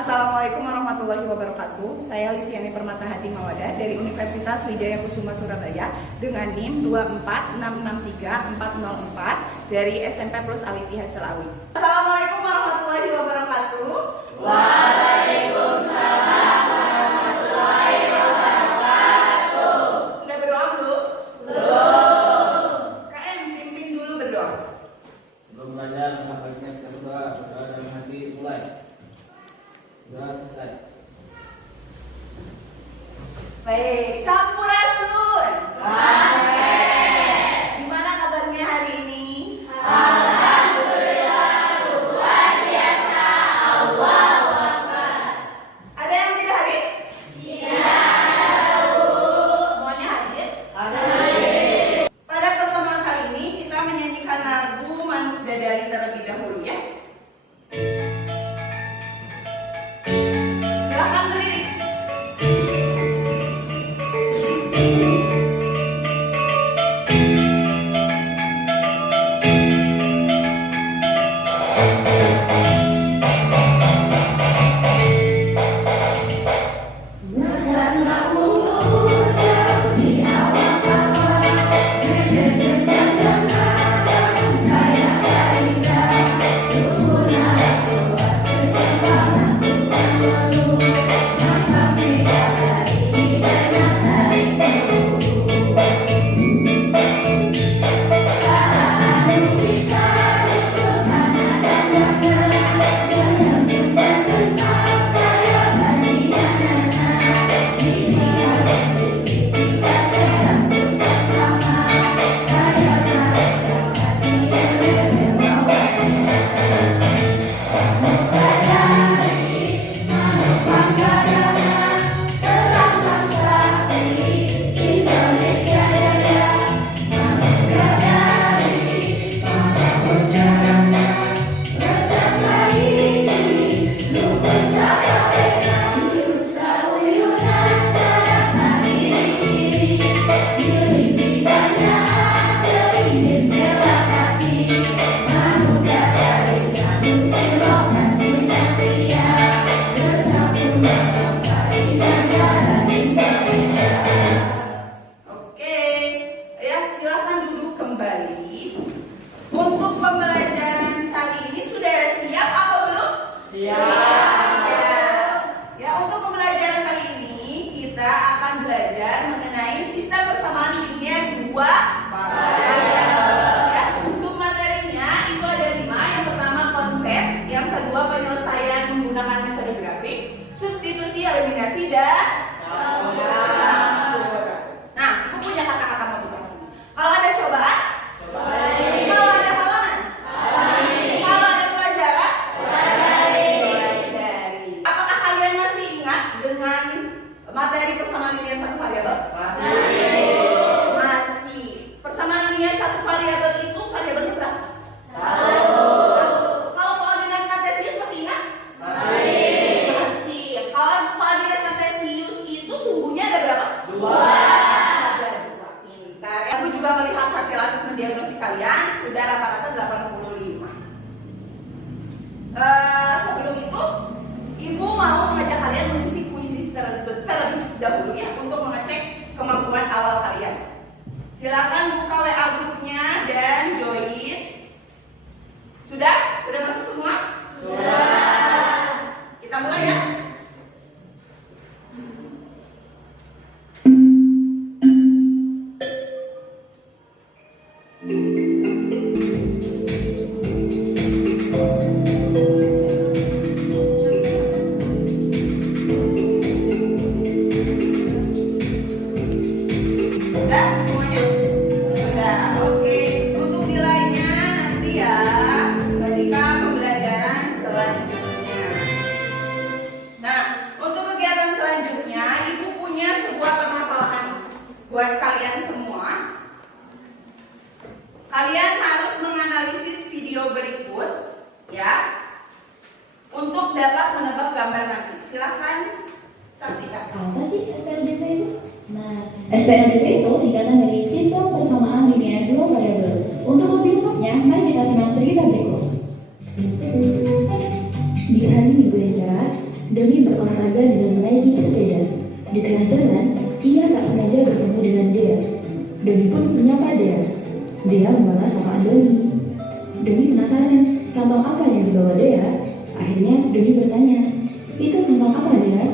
Assalamualaikum warahmatullahi wabarakatuh. Saya Listiani Permata Hati Mawada dari Universitas Wijaya Kusuma Surabaya dengan NIM 246634404 dari SMP Plus Al-Ittihad Selawi. Assalamualaikum warahmatullahi wabarakatuh. Waalaikumsalam warahmatullahi wabarakatuh. Sudah berdoa belum? Belum. KM pimpin dulu berdoa. Sebelum belajar, sahabatnya kita berdoa dalam hati mulai. Sudah selesai. Baik, Sampurasun. Amin. Gimana kabarnya hari ini? Alhamdulillah luar biasa. Allahu Akbar. Ada yang tidak hadir? Iya. Semuanya hadir? Hadir. Pada pertemuan kali ini kita menyanyikan lagu Manuk Dadali terlebih dahulu ya. Silakan berdiri. Oke, ya silakan duduk kembali. Untuk pembelajaran kali ini sudah siap atau belum? Ya, untuk pembelajaran kali ini kita akan belajar mengenai sistem persamaan linear dua variabel. Ya, submaterinya itu ada 5. Yang pertama konsep, yang kedua penyelesaian menggunakan metode grafik, substitusi, eliminasi, dan campur. Nah, ibu punya kata-kata motivasi. Kalau ada cobaan, kalau ada halangan, kalau ada pelajaran, pelajari. Apakah kalian masih ingat dengan materi persamaan linear satu variabel? Masih. Persamaan linear satu variabel itu variabelnya berapa? Kalau koordinat kartesius masih ingat? Masih. Kalau koordinat kartesius itu sumbunya ada berapa? Ada 2. Pintar. Aku juga melihat hasil asesmen diagnostik kalian sudah rata-rata 85. Sebelum itu, ibu mau mengajak kalian mengisi kuisis terlebih dahulu ya untuk mengecek kemampuan awal kalian. Silakan buka WA grupnya dan join. Sudah? Sudah masuk semua? Kita mulai ya. Sudah semuanya? Sudah. Oke. Untuk nilainya nanti ya ketika pembelajaran selanjutnya. Nah, untuk kegiatan selanjutnya ibu punya sebuah permasalahan buat kalian semua. Kalian harus menganalisis video berikut ya untuk dapat menebak gambar nanti. Silakan saksikan. Apa sih SPLDV itu? Nah, SPLDV itu singkatan dari Sistem Persamaan Linear Dua Variabel. Untuk lebih lengkapnya, mari kita simak cerita berikut. Di hari Minggu yang cerah, Doni berolahraga dengan menaiki sepeda. Di tengah jalan, ia tak sengaja bertemu dengan Dea. Doni pun menyapa Dea. Dea membalas sapaan Doni. Doni penasaran, kantong apa yang dibawa Dea? Akhirnya Doni bertanya, "Itu kantong apa, Dea?"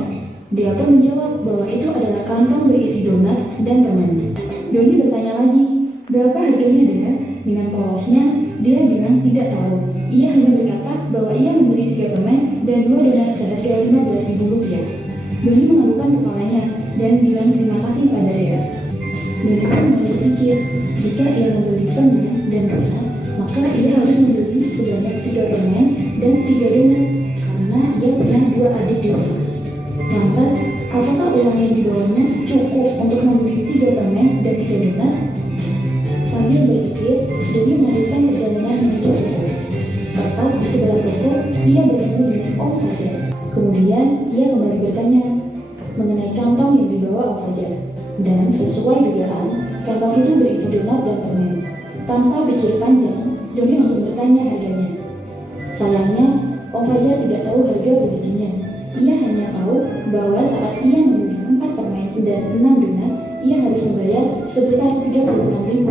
Dea pun menjawab bahwa itu adalah kantong berisi donat dan permen. Doni bertanya lagi, "Berapa harganya, Dea?" Dengan polosnya, Dea bilang tidak tahu. Ia hanya berkata bahwa ia membeli 3 permen dan 2 donat seharga Rp15.000. Doni menganggukkan kepalanya dan bilang terima kasih pada Dea. Doni pun mulai berpikir, jika ia membeli permen dan donat, maka ia harus membeli sebanyak 3 permen dan 3 donat karena ia punya 2 adik di rumah. Lantas, apakah uang yang dibawanya cukup untuk membeli 3 permen dan 3 donat? Sambil berpikir, Doni melanjutkan perjalanan menuju toko. Tepat di sebelah toko, ia bertemu dengan Om Fajar. Kemudian, ia kembali bertanya mengenai kantong yang dibawa Om Fajar. Dan sesuai dugaan, kantong itu berisi donat dan permen. Tanpa pikir panjang, Doni langsung bertanya harganya. Sayangnya, Om Fajar tidak tahu harga berbijinya. Ia hanya tahu bahwa saat ia membeli 4 permen dan 6 donat, ia harus membayar sebesar Rp36.000.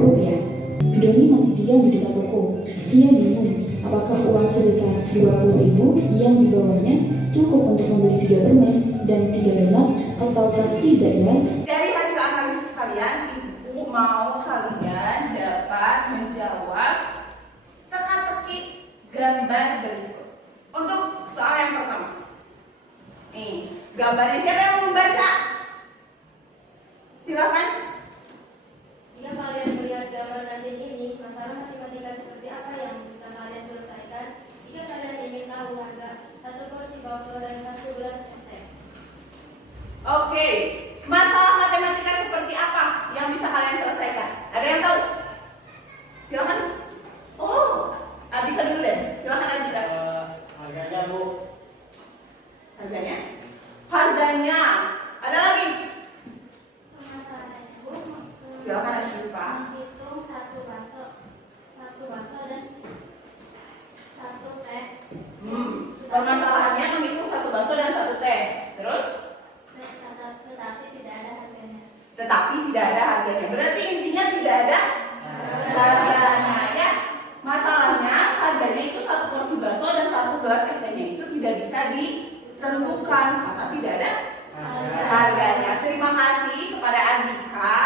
Doni masih diam di dekat toko. Ia bingung apakah uang sebesar Rp20.000 yang dibawanya cukup untuk membeli 3 permen dan 3 donat ataukah tidak ya? Dari hasil analisis kalian, Ibu mau kalian dapat menjawab teka-teki gambar berikut. Untuk soal yang pertama, nih gambarnya siapa yang mau membaca? Silakan. Jika kalian melihat gambar nanti ini, masalah matematika seperti apa yang bisa kalian selesaikan? Jika kalian ingin tahu harga 1 porsi bakso dan 1 gelas es teh. Oke, masalah matematika seperti apa yang bisa kalian selesaikan? Ada yang tahu? Silakan. Oh, Adika dulu deh. Silakan Adika. Harganya, Bu. Harganya? Harganya. Ada lagi? Permasalahannya, Bu, Silakan Asyifa. menghitung 1 bakso dan 1 teh. Permasalahannya menghitung 1 bakso dan 1 teh. Terus? Tetapi tidak ada harganya. Tetapi tidak ada harganya. Berarti intinya tidak ada harganya ya. Masalahnya harganya itu 1 porsi bakso dan 1 gelas es tehnya itu tidak bisa ditentukan karena tidak ada harganya. Terima kasih kepada Andika,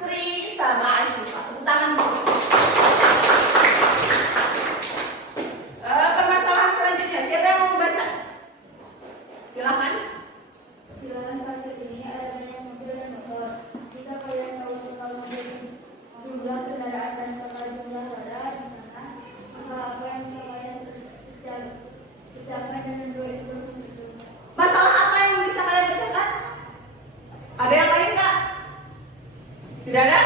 Sri, sama Asyifa. Tepuk tangan dulu. Permasalahan selanjutnya, siapa yang mau membaca? Silakan. Di dalam parkir ini ada banyak mobil dan motor. Jika kalian tahu total mobil, jumlah kendaraan dan total jumlah roda di sana, masalah apa yang bisa kalian kerjakan dengan 2 informasi itu? Masalah apa yang bisa kalian bacakan? Ada yang lain nggak? Tidak ada?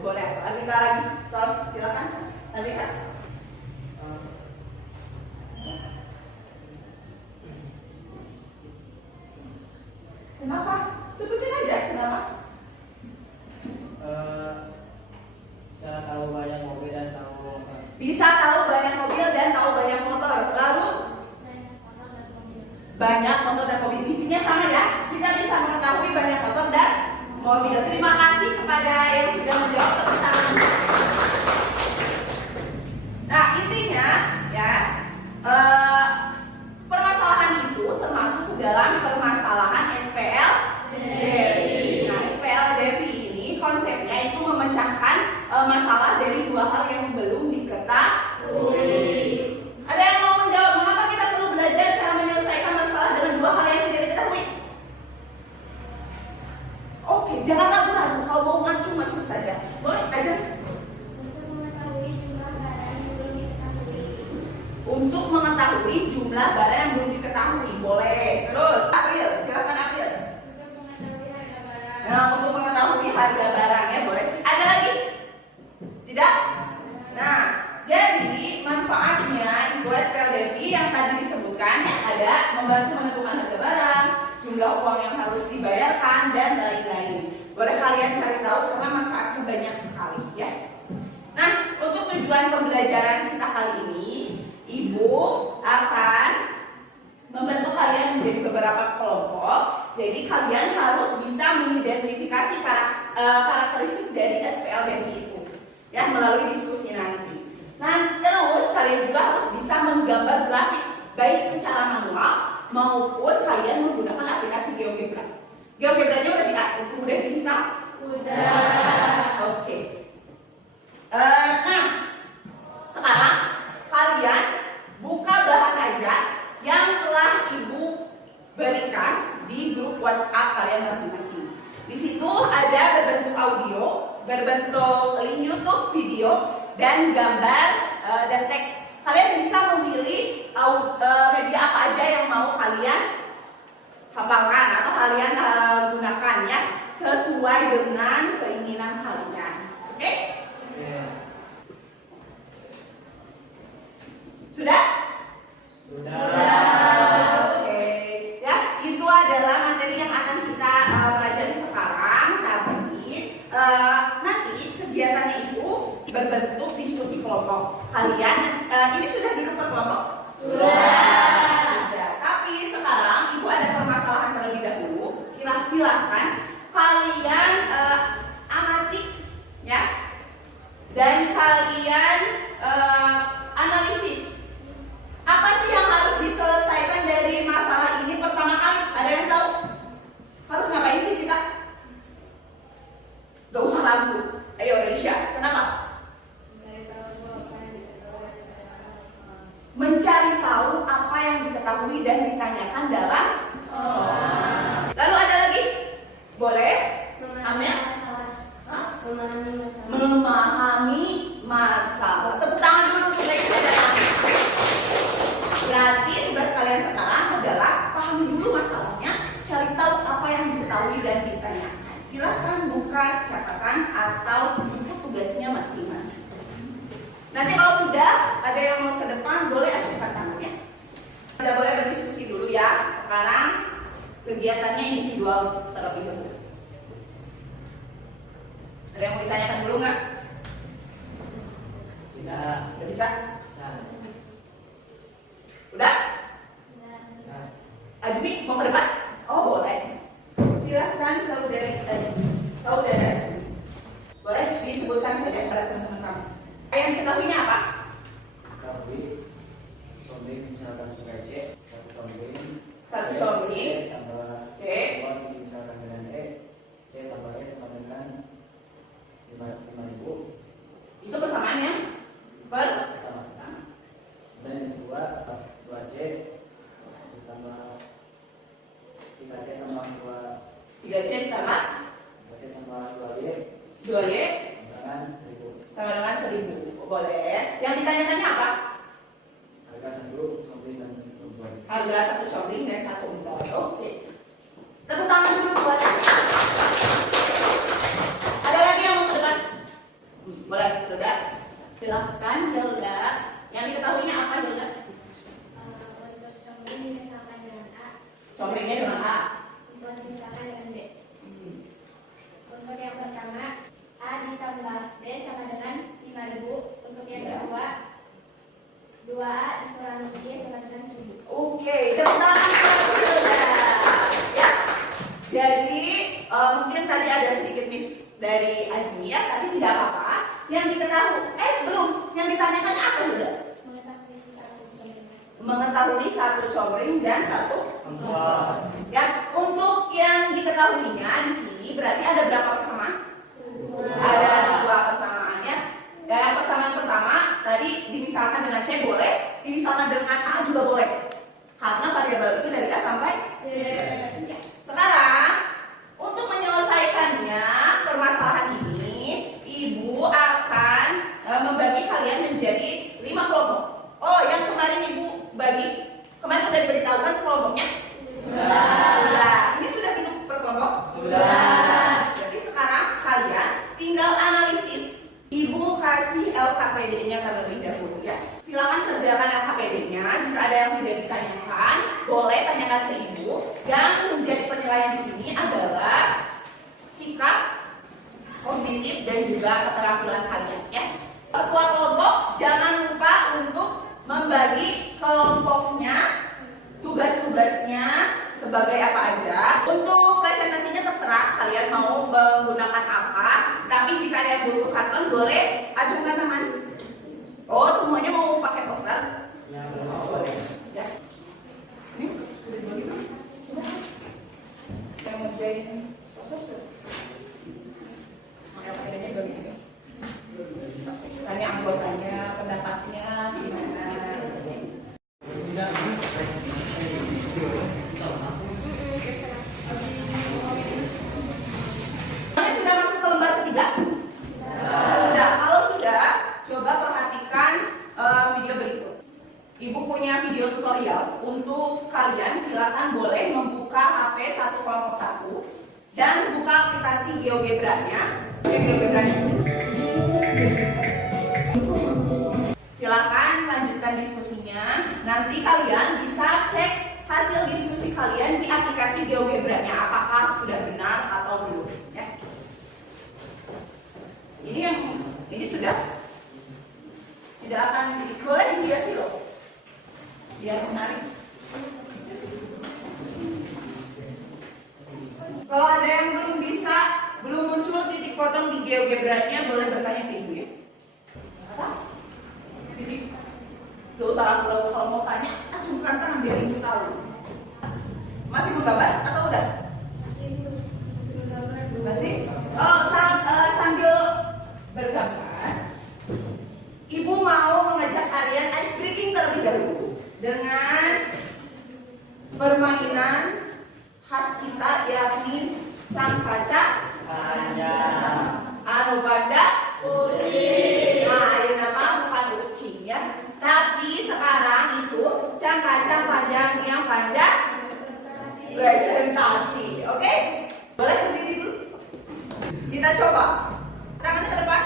Boleh. Andika lagi. Silakan. Andika. Kenapa? Sebutin aja kenapa. Bisa tahu banyak mobil dan tahu motor. Bisa tahu banyak mobil dan tahu banyak motor. Lalu Banyak motor dan mobil. banyak motor dan mobil. Intinya sama ya. Kita bisa mengetahui banyak motor dan mobil. Terima kasih kepada yang sudah menjawab. Tepuk tangan. Nah intinya ya permasalahan itu termasuk ke dalam permasalahan SPL Devi. Nah SPL Devi ini konsepnya itu memecahkan masalah dari 2 hal yang belum diketahui. Ada yang mau menjawab mengapa kita perlu belajar cara menyelesaikan masalah dengan 2 hal yang tidak diketahui? Oke, jangan ragu-ragu. Kalau mau ngacu-ngacu saja, boleh aja. Untuk mengetahui jumlah barang yang belum diketahui. Untuk mengetahui jumlah barang yang belum diketahui, boleh. Terus, April, silakan April. Untuk mengetahui harga barang. Nah, untuk mengetahui harga barangnya boleh. Ada lagi? Tidak? Nah, jadi manfaatnya Ibu SPL Devi yang tadi disebutkan ya ada membantu menentukan harga barang, jumlah uang yang harus dibayarkan dan lain-lain. Boleh kalian cari tahu karena manfaatnya banyak sekali ya. Nah, untuk tujuan pembelajaran kita kali ini, Ibu akan membantu kalian menjadi beberapa kelompok. Jadi kalian harus bisa mengidentifikasi karakteristik dari SPLDV itu ya melalui diskusi nanti. Nah, terus kalian juga harus bisa menggambar grafik baik secara manual maupun kalian menggunakan aplikasi GeoGebra. GeoGebra-nya udah diinstal? Udah. Oke. Nah, sekarang kalian buka bahan ajar yang telah Ibu berikan di grup WhatsApp kalian masing-masing. Di situ ada berbentuk audio, berbentuk link YouTube, video, dan gambar dan teks. Kalian bisa memilih media apa aja yang mau kalian hafalkan atau kalian gunakan ya sesuai dengan keinginan kalian. Oke? Sudah? Oke. Ya, itu adalah materi yang akan kita pelajari sekarang. Tapi nanti kegiatannya itu berbentuk diskusi kelompok. Kalian ini sudah duduk per kelompok? Sudah. Tapi sekarang Ibu ada permasalahan terlebih dahulu. Silahkan kalian amati ya. Dan kalian analisis. Apa sih yang harus diselesaikan dari masalah ini pertama kali? Ada yang tahu? Harus ngapain sih kita? Gak usah ragu. Ayo Resya, kenapa? Mencari tahu apa yang diketahui dan ditanyakan dalam soal. Lalu ada lagi? Boleh? Amel? Memahami masalah. Tepuk tangan dulu untuk Resya dan Amel. Berarti tugas kalian sekarang adalah pahami dulu masalahnya, cari tahu apa yang diketahui dan ditanyakan. Silakan buka catatan atau buku tugasnya masing-masing. Nanti kalau sudah ada yang mau ke depan, boleh acungkan tangannya. Sudah boleh berdiskusi dulu ya. Sekarang kegiatannya individual terlebih dahulu. Ada yang mau ditanyakan dulu nggak? Tidak. Udah bisa? Udah? Ajmi mau ke depan? Oh boleh. Silahkan saudara Ajmi. Boleh disebutkan saja pada teman-teman kamu. Yang diketahuinya apa? Ketahui combing misalkan sebagai C, satu combing. Satu combing tambah C. 2 misalkan dengan E, C tambah E sama dengan 5.000. Itu persamaannya per Pertama. Dan yang kedua 2C ditambah 3C tambah 3C ditambah 2C tambah 2Y 2Y dengan 1.000. sama dengan 1.000. Boleh. Yang ditanyakannya apa? Harga satu combing dan umpan. Harga satu combing dan satu umpan. Oke. Tepuk tangan dulu buat. Ada lagi yang mau ke depan? Boleh, Hilda. Silahkan Hilda. Yang diketahuinya apa Hilda? Untuk combing misalkan dengan A, Combingnya dengan A. untuk misalkan dengan B. Untuk yang pertama, A ditambah B sama dengan 5.000. Untuk yang kedua, 2A dikurangi B sama dengan 1.000. Oke, tepuk tangan untuk Hilda. Ya. Jadi mungkin tadi ada sedikit miss dari Ajmi ya, tapi tidak apa-apa. Yang diketahui, belum. Yang ditanyakannya apa Hilda? Mengetahui satu combing dan satu Umpan. ya. Untuk yang diketahuinya di sini berarti ada berapa persamaan? Ada 2 persamaan ya. Dan persamaan pertama tadi dimisalkan dengan C boleh, dimisalkan dengan A juga boleh. Karena variabel itu dari A sampai ya. Sekarang untuk menyelesaikannya permasalahan ini, Ibu akan membagi kalian menjadi 5 kelompok. Oh, yang kemarin Ibu bagi, kemarin sudah diberitahukan kelompoknya? Sudah. Ini sudah duduk per kelompok? Sudah. Jadi sekarang kalian tinggal analisis. Ibu kasih LKPD-nya terlebih dahulu ya. Silakan kerjakan LKPD-nya. Jika ada yang tidak ditanyakan, boleh tanyakan ke Ibu. Yang menjadi penilaian di sini adalah sikap, kognitif dan juga keterampilan kalian ya. Ketua kelompok jangan lupa untuk membagi kelompoknya, tugas-tugasnya sebagai apa aja. Untuk presentasinya terserah kalian mau menggunakan apa, tapi jika ada yang butuh karton boleh acungkan tangan. Oh, semuanya mau pakai poster? Ya, Boleh. Ya. Ini udah dua lima. Saya mau jahit poster. Makanya bedanya dua lima. Tanya anggotanya, pendapatnya gimana? Kalian sudah masuk ke lembar ketiga? Sudah. Kalau sudah, coba perhatikan video berikut. Ibu punya video tutorial untuk kalian. Silakan boleh membuka HP 1 kelompok 1 dan buka aplikasi GeoGebra-nya. Silakan lanjutkan diskusinya. Nanti kalian bisa cek hasil diskusi kalian di aplikasi GeoGebra-nya apakah sudah benar atau belum. Ya. Ini sudah tidak akan boleh dihiasi loh, biar menarik. Kalau ada yang belum muncul titik potong di GeoGebra-nya, boleh bertanya ke ibu ya. Apa? Titik. Gak usah ragu-ragu, kalau mau tanya, acungkan tangan biar ibu tahu. Masih menggambar atau udah? Masih? Oh, sambil bergambar, ibu mau mengajak kalian ice breaking terlebih dahulu dengan permainan khas kita, yakni cangkaca anu banda kucing. Nah, ayo nama bukan kucing ya, tapi sekarang itu cangkaca panjang yang panjang presentasi. Oke? Boleh berdiri dulu? Kita coba. Tangannya ke depan.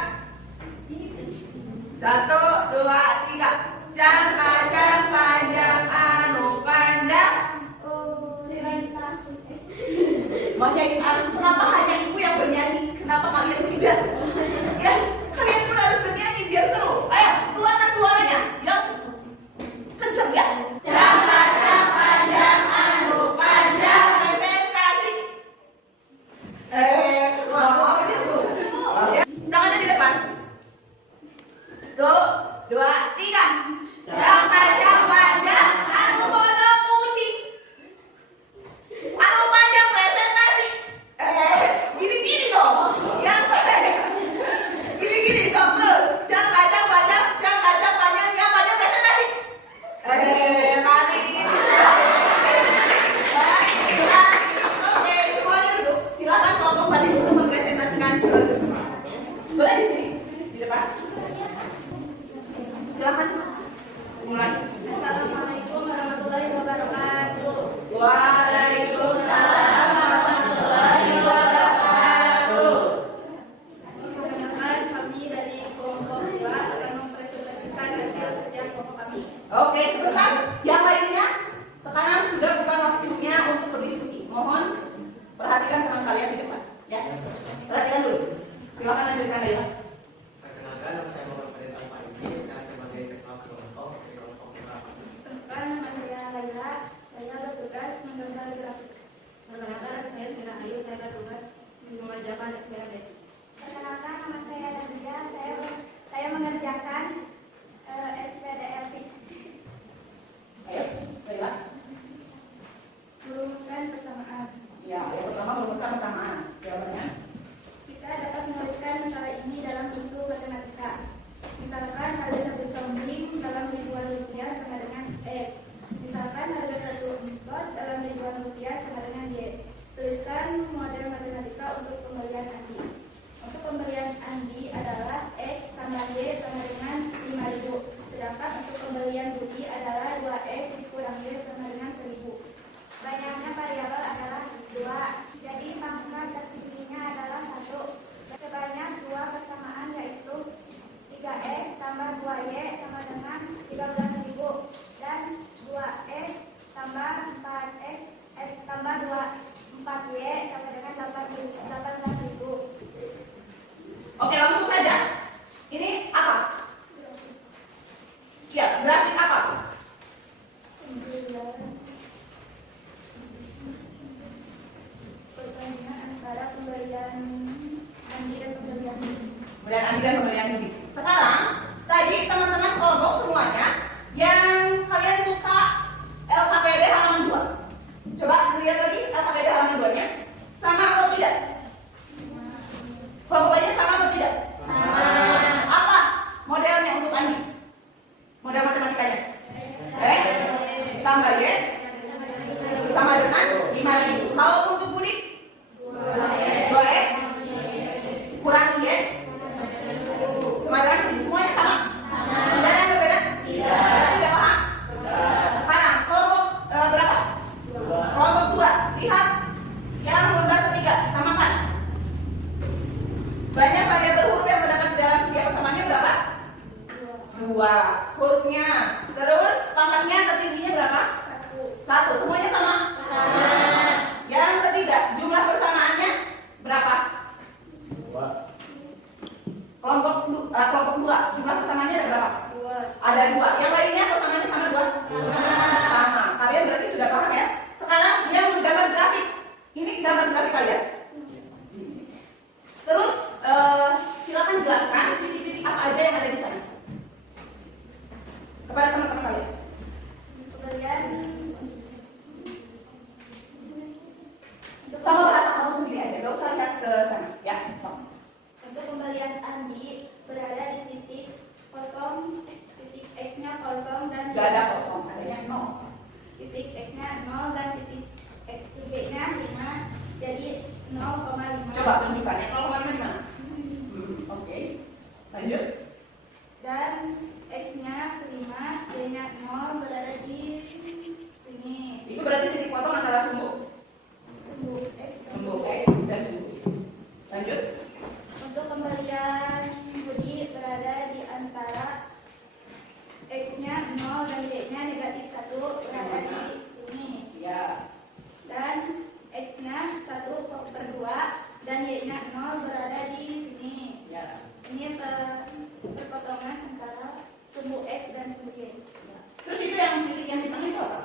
1, 2, 3. Cangkaca panjang anu panjang. Menyanyi kenapa hanya ibu yang bernyanyi? Kenapa kalian tidak? Ya, kalian pun harus bernyanyi biar seru. Ayo, keluarkan suaranya. Yang kenceng ya. Cangkaca panjang anu panjang presentasi. Mau dulu. Tangannya di depan. 1, 2, 3. Cangkaca panjang anu bono kucing. Anu panjang presentasi. Gini-gini dong. Yang gini-gini dong. Cangkaca panjang yang panjang presentasi. Kali ini. Oke, semuanya duduk. Silakan kelompok Pak untuk mempresentasikan. Boleh di sini, di depan. Silakan mulai. Assalamualaikum warahmatullahi wabarakatuh. Waalaikumsalam warahmatullahi wabarakatuh. Perkenalkan, kami dari kelompok 2 akan mempresentasikan hasil kerja kelompok kami. Oke, sebentar. Yang lainnya sekarang sudah bukan waktunya untuk berdiskusi. Mohon perhatikan teman kalian di depan. Ya, perhatikan dulu. Silakan lanjutkan Laila. Perkenalkan, nama saya Muhammad Farid Al-Faridi, sekarang sebagai ketua kelompok di kelompok pertama. Perkenalkan, nama saya Laila. Saya bertugas menggambar grafik. Perkenalkan, saya Sina Ayu, saya bertugas mengerjakan SPRD. Perkenalkan, nama saya Nadia. Saya mengerjakan SPDLP. Ayo, Laila. Merumuskan persamaan. Ya, yang pertama merumuskan persamaan. Jawabannya. Kita dapat menuliskan masalah ini dalam bentuk matematika. Misalkan harga satu combing dalam Rp1.000 sama dengan X. Misalkan harga satu empot dalam Rp1.000 sama dengan Y. Tuliskan model matematika untuk pembelian nanti. Pembelian Andi dan pembelian Dudi. Sekarang tadi teman-teman kelompok semuanya yang kalian buka LKPD halaman 2. Coba lihat lagi LKPD halaman 2-nya. Sama atau tidak? Kelompoknya sama atau tidak? Sama. Apa modelnya untuk Andi? Model matematikanya? X tambah Y sama dengan 5.000. Kalau untuk Budi? 2X kurang Y sama dengan 1.000. Semuanya sama? Tidak ada yang berbeda? Tidak paham? Sekarang kelompok berapa? Kelompok 2. Lihat yang lembar ketiga, samakan. Banyak variabel huruf yang terdapat di dalam setiap persamaannya berapa? 2 hurufnya. Terus pangkatnya tertingginya berapa? 1. Semuanya sama? Sama. Yang ketiga, jumlah persamaannya berapa? 2. Kelompok 2, jumlah persamaannya ada berapa? 2. Ada 2. Yang lainnya persamaannya sama 2? Sama. Kalian berarti sudah paham ya? Sekarang dia menggambar grafik. Ini gambar grafik kalian. Terus silakan jelaskan titik-titik apa aja yang ada di sana kepada teman-teman kalian. Kemudian Sama bahasa kamu sendiri aja, gak usah lihat ke sana. Ya, sama. untuk pembelian Andi berada di titik kosong, titik X-nya kosong dan Gak ada kosong, adanya 0. titik X-nya 0 dan titik X-nya 5, jadi 0,5. Coba tunjukkan ya, 0,5 di mana? Oke. Lanjut. Dan X-nya 5, Y-nya 0 berada di sini. Itu berarti titik potong antara sumbu X dan sumbu. Lanjut. Untuk kembalian Budi berada di antara X-nya 0 dan Y-nya negatif 1 berada di sini. Ya. Dan X-nya 1/2 dan Y-nya 0 berada di sini. Ya. Ini perpotongan antara sumbu X dan sumbu Y. Terus itu yang titik yang di tengah itu apa?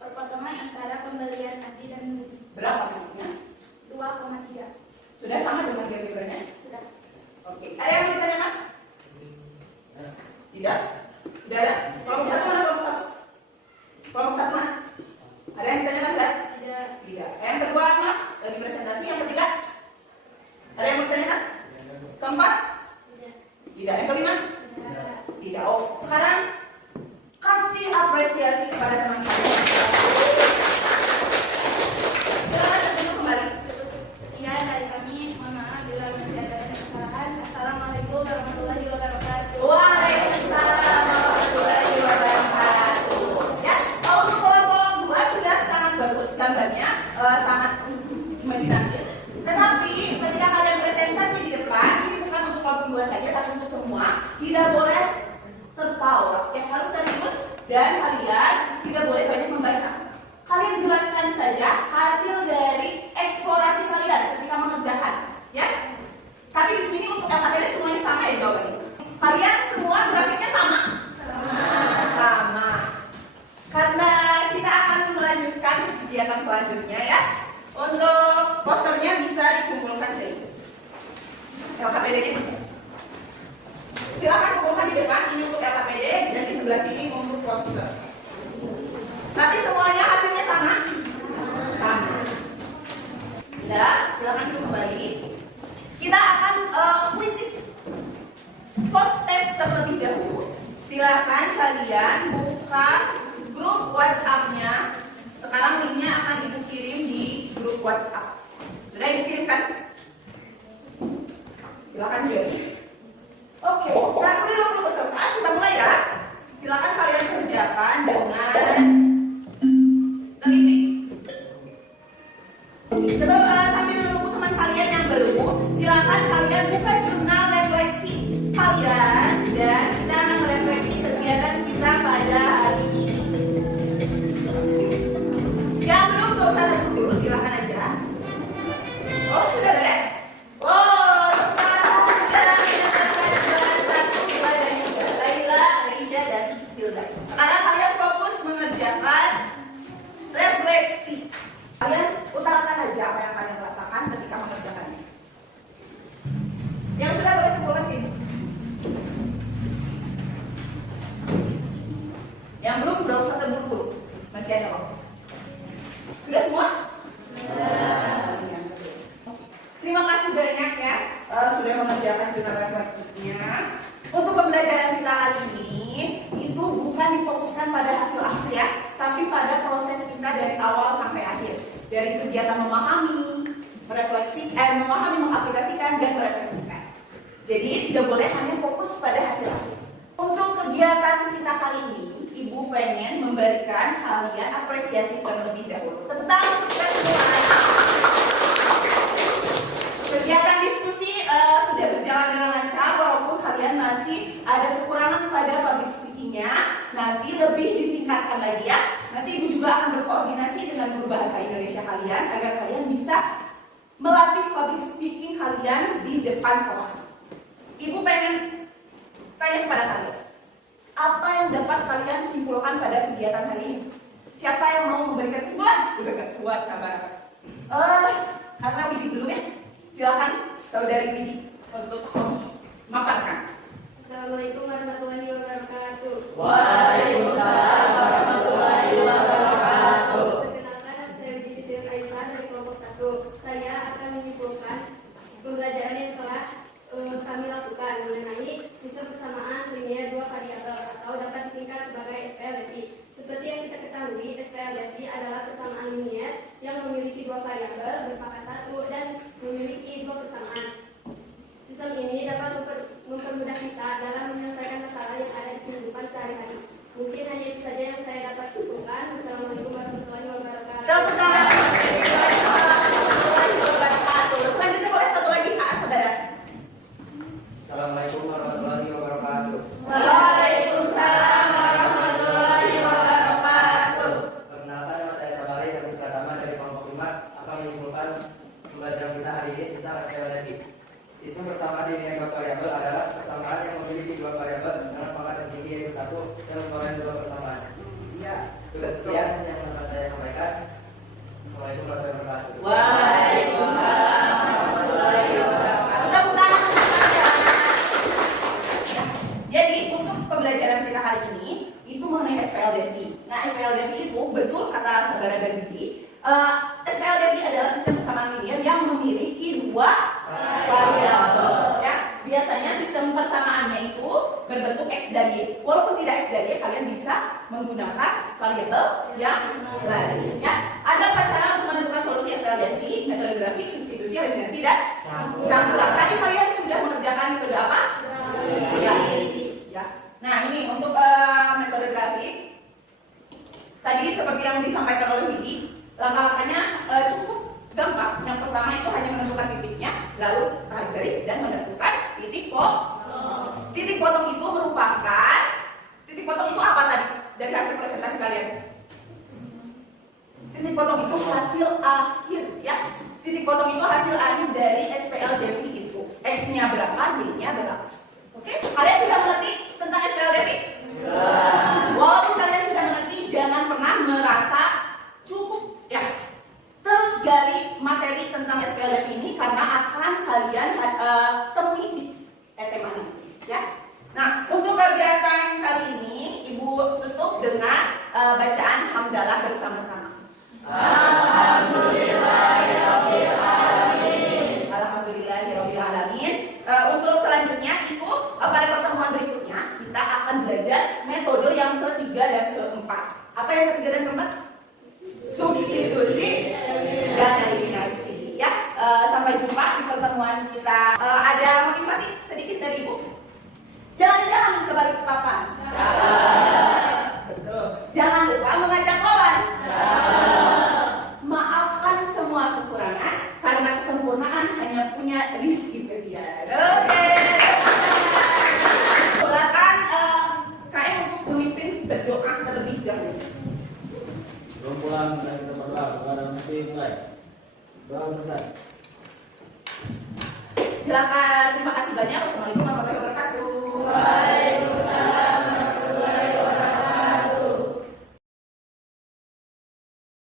Perpotongan antara pembelian Andi dan Budi. Berapa titiknya? 2,3. Sudah sama dengan geometrinya? Sudah. Oke. Ada yang mau ditanyakan? Tidak? Tidak ada? Kelompok 1 mana kelompok 1? Kelompok 1 mana? Ada yang ditanyakan enggak? Tidak. Tidak. Yang kedua apa? Lagi presentasi. Yang ketiga? Ada yang mau ditanyakan? Keempat? Tidak. Tidak. Yang kelima? Tidak. Tidak. Oh, sekarang kasih apresiasi kepada teman kalian. Silakan terjemah kembali. Sekian dari kami. Mohon maaf bila masih ada kesalahan. Assalamualaikum warahmatullahi wabarakatuh. Waalaikumsalam warahmatullahi wabarakatuh. Ya, untuk kelompok 2 sudah sangat bagus gambarnya, sangat imajinatif. Tetapi ketika kalian presentasi di depan, ini bukan untuk kelompok 2 saja, tapi untuk semua, tidak boleh tertawa. Yang harus serius dan kalian tidak boleh banyak membaca. Kalian jelaskan saja hasil dari eksplorasi kalian ketika mengerjakan, ya. Tapi di sini untuk LKPD semuanya sama ya jawabannya. Kalian semua grafiknya sama? Sama. Karena kita akan melanjutkan kegiatan selanjutnya ya. Untuk posternya bisa dikumpulkan di LKPD-nya. Silakan kumpulkan di depan, ini untuk LKPD dan di sebelah sini untuk poster. Tapi semuanya hasilnya sama? Sama. Ya, silakan kembali. Kita akan kuisis post test terlebih dahulu. Silakan kalian buka grup WhatsApp-nya. Sekarang linknya akan ibu kirim di grup WhatsApp. Sudah ibu kirimkan? Silakan jadi. Oke, nah udah 20 peserta, kita mulai ya. Silakan kalian kerjakan dengan teliti. Sambil menunggu teman kalian yang belum, silakan kalian buka jurnal refleksi kalian dan kita akan merefleksi kegiatan kita pada hari ini. Yang belum gak usah dulu, silakan aja. Sudah semua? Terima kasih banyak ya sudah mengerjakan jurnal refleksinya. Untuk pembelajaran kita kali ini itu bukan difokuskan pada hasil akhir ya, tapi pada proses kita dari awal sampai akhir. Dari kegiatan memahami, memahami, mengaplikasikan dan merefleksikan. Jadi tidak boleh hanya fokus pada hasil akhir. Untuk kegiatan kita kali ini, Ibu pengen memberikan kalian apresiasi terlebih dahulu tentang tugas mulai. Kegiatan diskusi sudah berjalan dengan lancar, walaupun kalian masih ada kekurangan pada public speaking-nya. Nanti lebih ditingkatkan lagi ya. Nanti Ibu juga akan berkoordinasi dengan guru bahasa Indonesia kalian agar kalian bisa melatih public speaking kalian di depan kelas. Ibu pengen tanya kepada kalian, apa yang dapat kalian simpulkan pada kegiatan hari ini? Siapa yang mau memberikan kesimpulan? Udah gak kuat sabar. Karena Widi dulu ya. Silakan saudari Widi untuk memaparkan. Assalamualaikum warahmatullahi wabarakatuh. Waalaikumsalam warahmatullahi wabarakatuh. Perkenalkan, nama saya Widi Siti Raisa dari kelompok 1. Saya akan menyimpulkan pembelajaran yang telah kami lakukan mengenai sistem persamaan linear dua variabel atau dapat disingkat sebagai SPLDV. Seperti yang kita ketahui, SPLDV adalah persamaan linear yang memiliki dua variabel berpangkat 1 dan memiliki dua persamaan. Sistem ini dapat mempermudah kita dalam menyelesaikan masalah yang ada di kehidupan sehari-hari. Mungkin hanya itu saja yang saya dapat simpulkan. Wassalamualaikum warahmatullahi wabarakatuh. Selanjutnya boleh satu lagi Kak, saudara. Assalamualaikum warahmatullahi wabarakatuh. Waalaikumsalam warahmatullahi wabarakatuh. Perkenalkan, nama saya Sabari dari Pradama dari kelompok 5 akan menyimpulkan pembelajaran kita hari ini tentang SPLDV. Sistem persamaan linear dua variabel adalah persamaan yang memiliki dua variabel dengan pangkat tertinggi yaitu 1 dan mempunyai dua persamaan. Ya. Cukup sekian yang dapat saya sampaikan. Assalamualaikum warahmatullahi wabarakatuh. Waalaikumsalam warahmatullahi wabarakatuh. Tepuk tangan untuk kalian. Jadi untuk pembelajaran kita hari ini itu mengenai SPLDV. Nah, SPLDV itu betul kata saudara dan Bibi. SPLDV adalah sistem persamaan linear yang memiliki dua variabel. Ya, biasanya sistem persamaannya itu berbentuk X dan Y. Walaupun tidak X dan Y, kalian bisa menggunakan variabel yang lain. Ya, ada empat cara untuk menentukan solusi SPLDV: metode grafik, substitusi, eliminasi, dan campuran. Tadi kalian sudah mengerjakan metode apa? Ya. Nah, ini untuk metode grafik. Tadi seperti yang disampaikan oleh Widi, langkah-langkahnya cukup gampang. Yang pertama itu hanya menentukan titiknya, lalu tarik garis dan menentukan titik potong. Titik potong itu merupakan, titik potong itu apa tadi dari hasil presentasi kalian? Titik potong itu hasil akhir ya. Titik potong itu hasil akhir dari SPLDV itu. X-nya berapa, Y-nya berapa. Oke? Kalian sudah mengerti tentang SPLDV? Walaupun kalian sudah mengerti, jangan pernah merasa cukup ya. Terus gali materi tentang SPLDV ini karena akan kalian temui di SMA nanti ya. Nah, untuk kegiatan kali ini Ibu tutup dengan bacaan hamdalah bersama-sama. Alhamdulillahirabbil alamin. Untuk selanjutnya itu pada pertemuan berikutnya kita akan belajar metode yang ketiga dan keempat. Apa yang ketiga dan keempat? Substitusi dan eliminasi ya. Sampai jumpa di pertemuan kita. Ada motivasi sedikit dari Ibu? Jangan kebalik papan. Betul. Jangan lupa mengajak kawan. Maafkan semua kekurangan karena kesempurnaan hanya punya Rizky Febian. Oke. Silakan KM untuk memimpin berdoa terlebih dahulu. Sebelum pulang dan kita berdoa kepada Nabi mulai. Doa selesai. Silakan. Terima kasih banyak. Wassalamualaikum warahmatullahi wabarakatuh.